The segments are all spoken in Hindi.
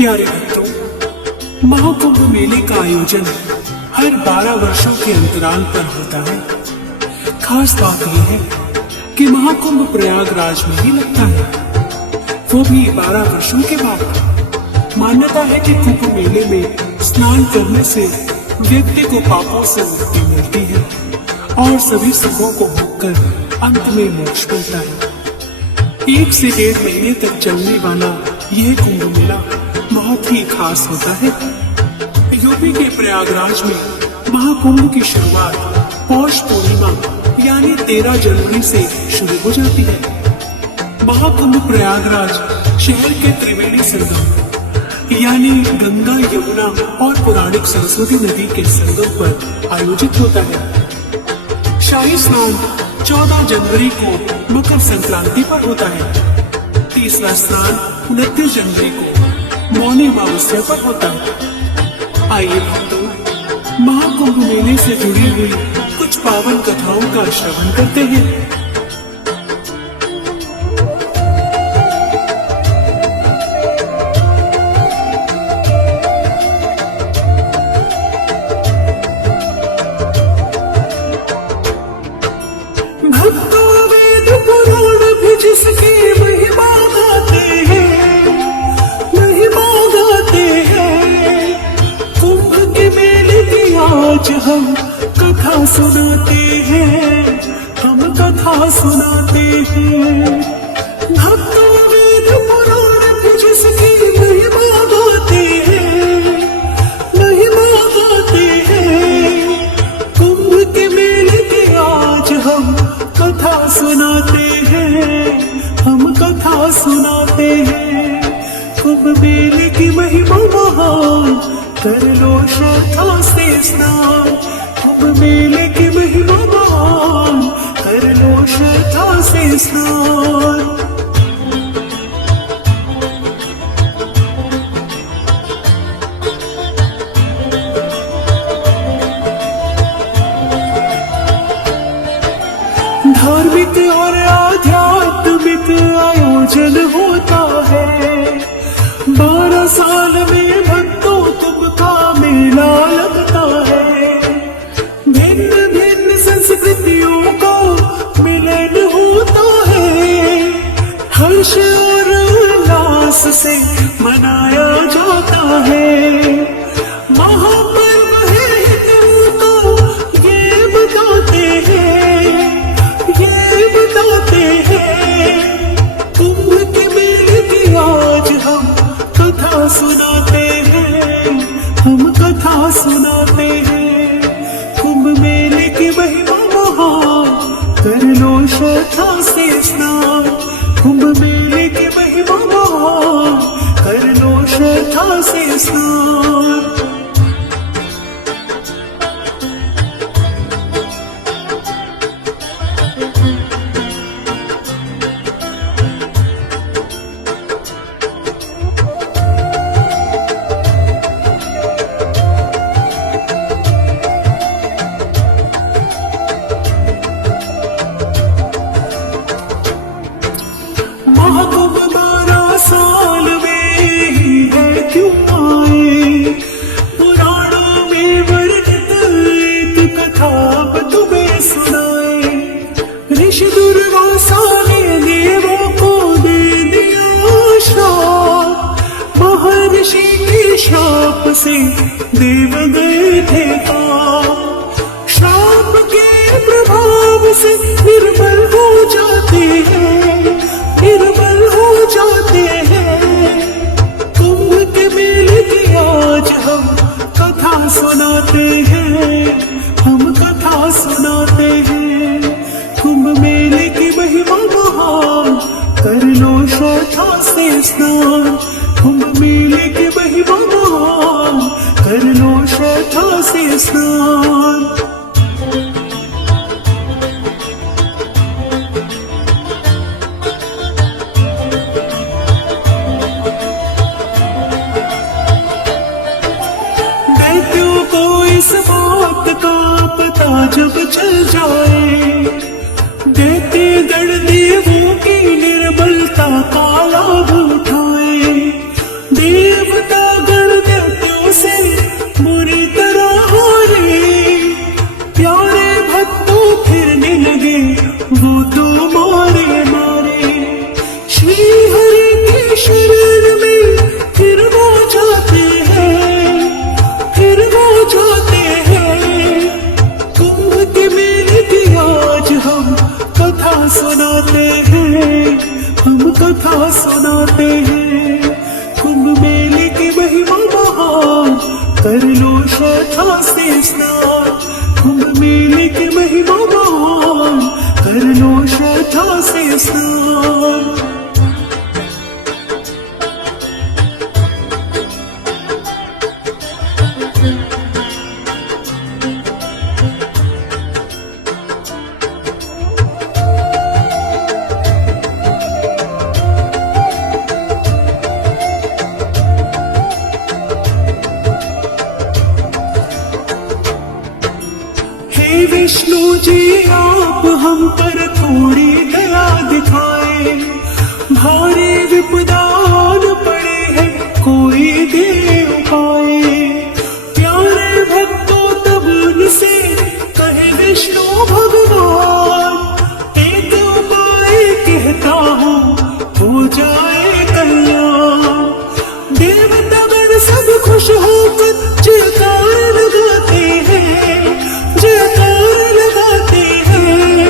प्यारे भक्तों, महाकुंभ मेले का आयोजन हर 12 वर्षों के अंतराल पर होता है। खास बात यह है कि महाकुंभ प्रयागराज में ही लगता है, वो भी 12 वर्षों के बाद। मान्यता है कि कुंभ मेले में स्नान करने से व्यक्ति को पापों से मुक्ति मिलती है और सभी सुखों को भोगकर अंत में मोक्ष मिलता है। 1 से 1.5 महीने तक चलने वाला यह कुंभ मेला बहुत ही खास होता है। यूपी के प्रयागराज में महाकुंभ की शुरुआत पौष पूर्णिमा यानी 13 जनवरी से शुरू हो जाती है। महाकुंभ प्रयागराज शहर के त्रिवेणी संगम यानी गंगा, यमुना और पौराणिक सरस्वती नदी के संगम पर आयोजित होता है। शाही स्नान 14 जनवरी को मकर संक्रांति पर होता है। तीसरा स्नान 29 जनवरी को मौनी अमावस्या पर होता है। आइए भक्तों, महाकुंभ मेले से जुड़ी हुई कुछ पावन कथाओं का श्रवण करते हैं। जिसकी महिमा गाते हैं, कुंभ के मेले की आज हम कथा सुनाते हैं, हम कथा सुनाते हैं। भक्तों वेद पुराण भी जिसकी महिमा गाते हैं, कुंभ के मेले की आज हम कथा सुनाते हैं, हम कथा सुनाते हैं। कुंभ मेले की महिमा महान, कर लो श्रद्धा से स्नान। कुंभ मेले की महिमा महान, कर लो श्रद्धा से स्नान। धार्मिक और आध्यात्मिक आयोजन होता है। 12 साल में भक्तों कुंभ का मेला लगता है। भिन्न भिन्न संस्कृतियों को मिलन होता है। हर्ष और उल्लास से मनाया जाता है। महापर्व है हिंदुओं को ये बताते हैं, कुंभ के मेले की आज हम कथा सुनाते हैं, हम कथा सुनाते हैं। कुंभ मेले की महिमा महान, कर लो श्रद्धा से स्नान। कुंभ मेले की महिमा महान, कर लो श्रद्धा से स्नान। महाकुंभ 12 साल में ही है क्यों आए, पुराणों में वर्णित एक कथा अब तुम्हें सुनाए। ऋषि दुर्वासा ने देवों को दे दिया श्राप, महर्षि के श्राप से देव गए थे पाप। श्राप के प्रभाव से निर्बल हो जाते हैं, निर्बल हो जाते हैं। कुंभ के मेले की आज हम कथा सुनाते हैं, हम कथा सुनाते हैं। कुंभ मेले की महिमा महान, कर लो श्रद्धा से स्नान। कुंभ मेले की महिमा महान, कर लो श्रद्धा से स्नान। इस बात का पता जब चल जाए, देते दड़ देवों की निर्बलता का लाभ उठाए। देवता हे विष्णु जी आप हम पर थोड़ी दया दिखाए, भारी विपदान पड़े है कोई दे उपाय। प्यारे भक्तों तब उनसे कहे विष्णु भगवान, एक उपाय कहता हूँ हो जाए कल्याण। देवता गण सब खुश होकर जयकार लगाते हैं, जयकार लगाते हैं।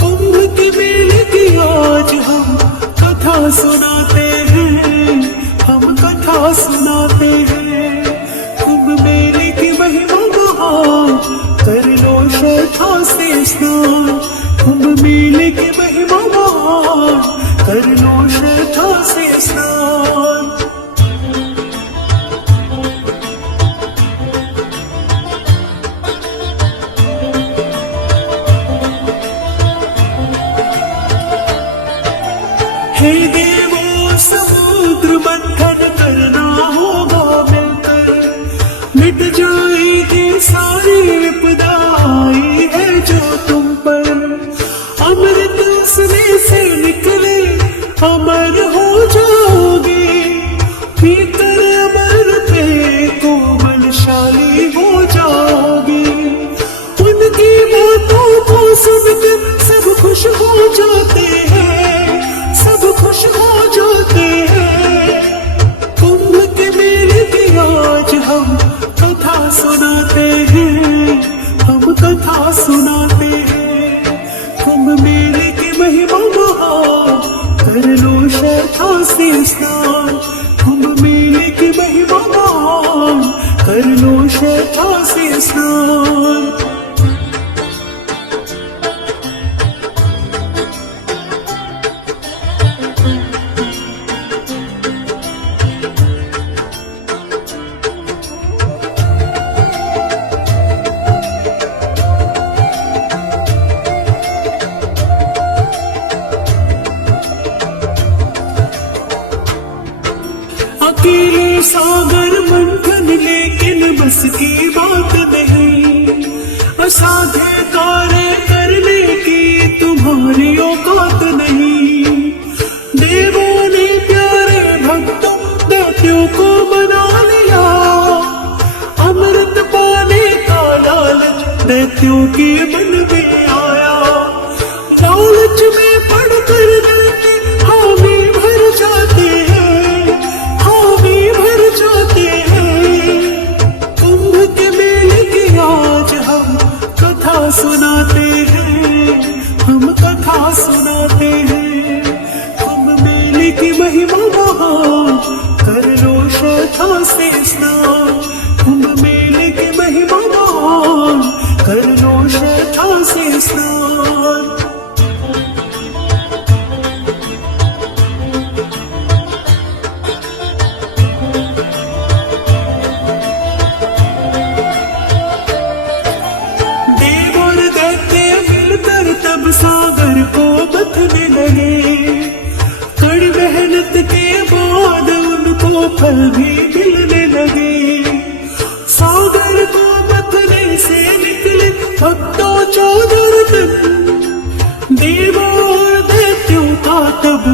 कुंभ के मेले की आज हम कथा सुनाते हैं, हम कथा सुनाते हैं। कुंभ मेले की महिमा महान, कर लो श्रद्धा से स्नान। कुंभ मेले की महिमा महान, कर लो श्रद्धा से स्नान। हे देवो समुद्र मंथन करना होगा मिलकर, मिट जाएगी सारी विपदाई है जो तुम पर। अमृत उसमें से निकले अमर हो जाओगे, पीकर अमर पे कोमलशाली हो जाओगे। उनकी बातों को सुनकर सब खुश हो जाते हैं, सब खुश हो जाते हैं। कुंभ के मेले की आज हम कथा सुनाते हैं, हम कथा सुनाते हैं। कुंभ मेले की महिमा महान, कर लो श्रद्धा से स्नान। कुंभ मेले की महिमा महान, कर लो श्रद्धा से स्नान। अकेले सागर मंथन लेकिन बस की बात नहीं, असाध्य कार्य करने की तुम्हारी औकात नहीं। देवों ने प्यारे भक्तों दैत्यों को बना लिया, अमृत पाने का लालच दैत्यों के मन में आया। लालच में पड़कर दैत्य हामी भर जाते हैं, हामी भर जाते हैं। कुंभ के मेले की आज हम कथा सुनाते हैं, हम कथा सुनाते हैं। कुंभ मेले की महिमा महान, कर लो श्रद्धा से स्नान। कुंभ मेले की महिमा महान, कर लो श्रद्धा से स्नान। सागर को बथने लगे, कड़ी मेहनत के बाद उनको फल भी मिलने लगे। सागर को बथने से निकले भक्तों 14 दिन, देवों और दैत्यों का तब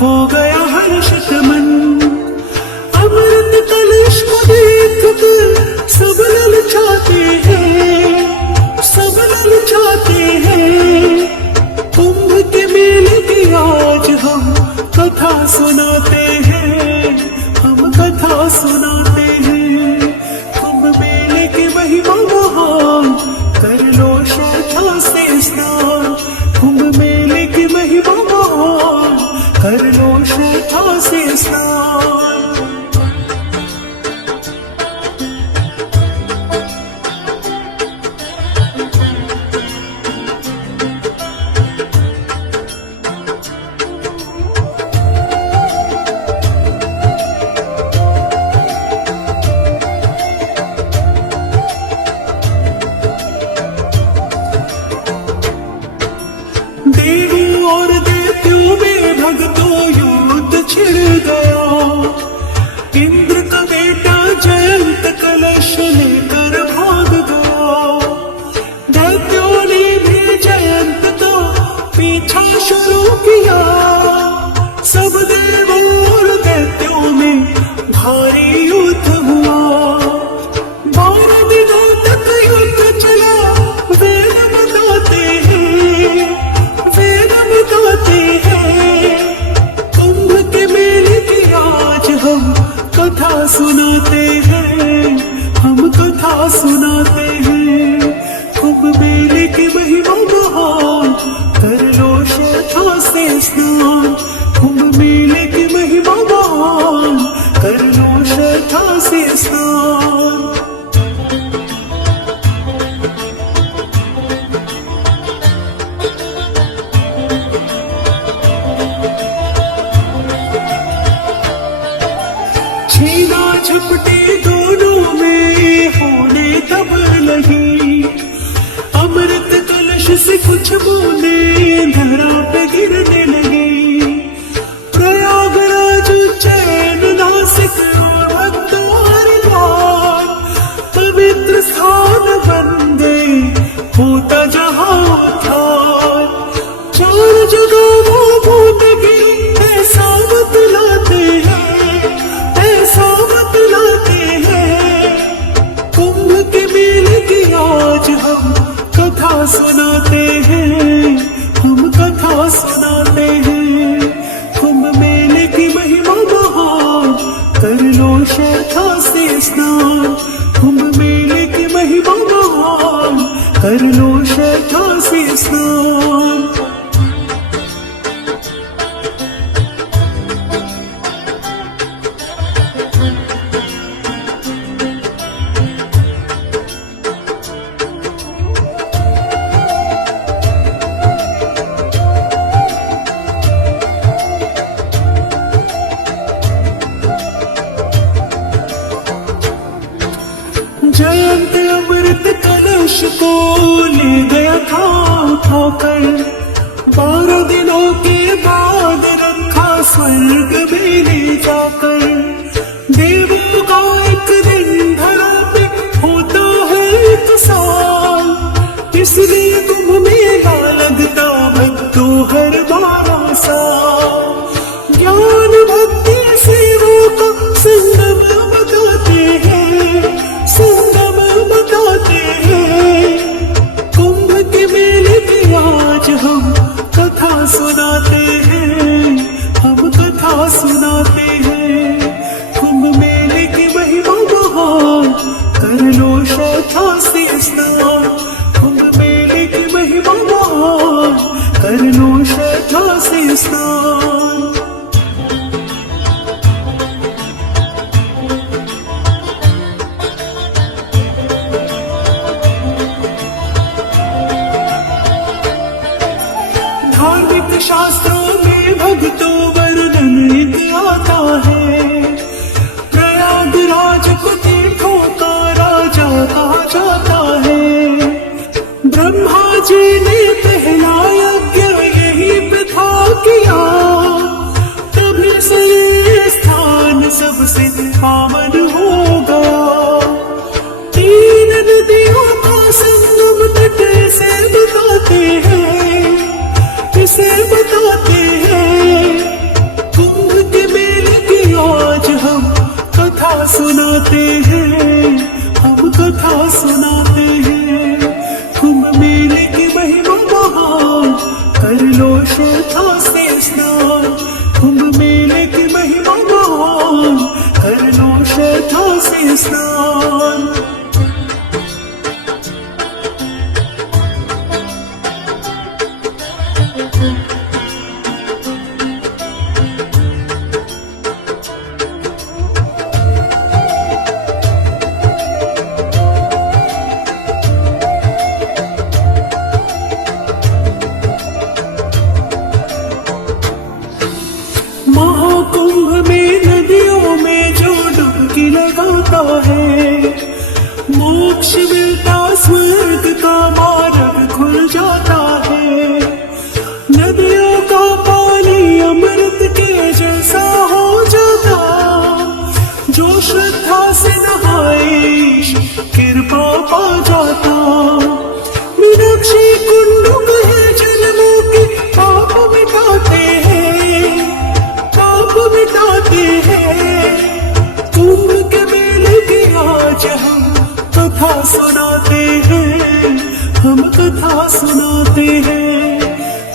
हो गया हर्षित मन। अमृत कलश को देख कर सब ललचाते हैं, सब ललचाते हैं। कुंभ के मेले की आज हम कथा सुनाते हैं, हम कथा सुनाते हैं। कुंभ मेले की महिमा महान, कर लो श्रद्धा से स्नान। कुंभ मेले की महिमा महान, कर लो श्रद्धा से स्नान। किया, सब देवों और दैत्यों में भारी युद्ध हुआ। 12 दिनों तक युद्ध चला, वेद बताते हैं, वेद बताते हैं। कुंभ के मेले की आज हम कथा सुनाते हैं, हम कथा सुनाते हैं। कुंभ मेले की महिमा महान, कर लो श्रद्धा से स्नान। कुंभ मेले की महिमा महान, कर लो श्रद्धा से स्नान। छीना झपटी दोनों में होने तब लगी, अमृत कलश से कुछ बूंदे धरा पे गिरने लगी। प्रयागराज उज्जैन नासिक हरिद्वार पवित्र स्थान बन गए, होता जहां उद्धार। 4 जगह वो भूत गिरी, ऐसा बतलाते हैं, ऐसा बतलाते हैं। कुंभ के मेले की आज हम कथा सुनाते हैं, हम कथा सुनाते हैं। कुंभ मेले की महिमा महान, कर लो श्रद्धा से स्नान। कुंभ मेले की महिमा महान, कर लो श्रद्धा से स्नान। जयंत अमृत कलश को ले गया था उठाकर, 12 दिनों के बाद रखा स्वर्ग में ले जाकर। देवों का एक दिन धरा पे होता है एक साल, इसलिए कुंभ मेला लगता भक्तों हर 12 साल। ज्ञान भक्ति सेवों का संगम बताते हैं, संगम बताते हैं। कुंभ के मेले की आज हम कथा सुनाते हैं, हम कथा सुनाते हैं। कुंभ मेले की महिमा महान, कर लो श्रद्धा से स्नान। कुंभ मेले की महिमा महान, कर लो श्रद्धा से स्नान। धार्मिक शास्त्रों में भक्तों वर्णन एक आता है, प्रयागराज को तीर्थों का राजा कहा जाता है। ब्रह्मा जी ने पहला यज्ञ यहीं पे था किया, तभी से ये स्थान सबसे पावन होगा। 3 नदियों का संगम तट से बताते हैं, इसे बताते हैं। कुंभ के मेले की आज हम कथा सुनाते हैं, हम कथा सुनाते हैं। कुंभ मेले की महिमा महान, कर लो श्रद्धा से स्नान। कुंभ मेले की महिमा महान, कर लो श्रद्धा से स्नान। महाकुंभ में नदियों में जो डुबकी लगाता है, मोक्ष मिलता स्वर्ग का मार्ग खुल जाता है। नदियों का पानी अमृत के जैसा हो जाता, जो श्रद्धा से नहाए कृपा पा जाता। मीनाक्षी कुंड कहे जन्मों की पाप मिटाते हैं, पाप मिटाते हैं। कुंभ के मेले की आज हम कथा सुनाते हैं, हम कथा सुनाते हैं।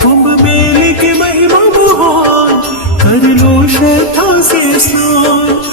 कुंभ मेले की महिमा महान, कर लो श्रद्धा से स्नान।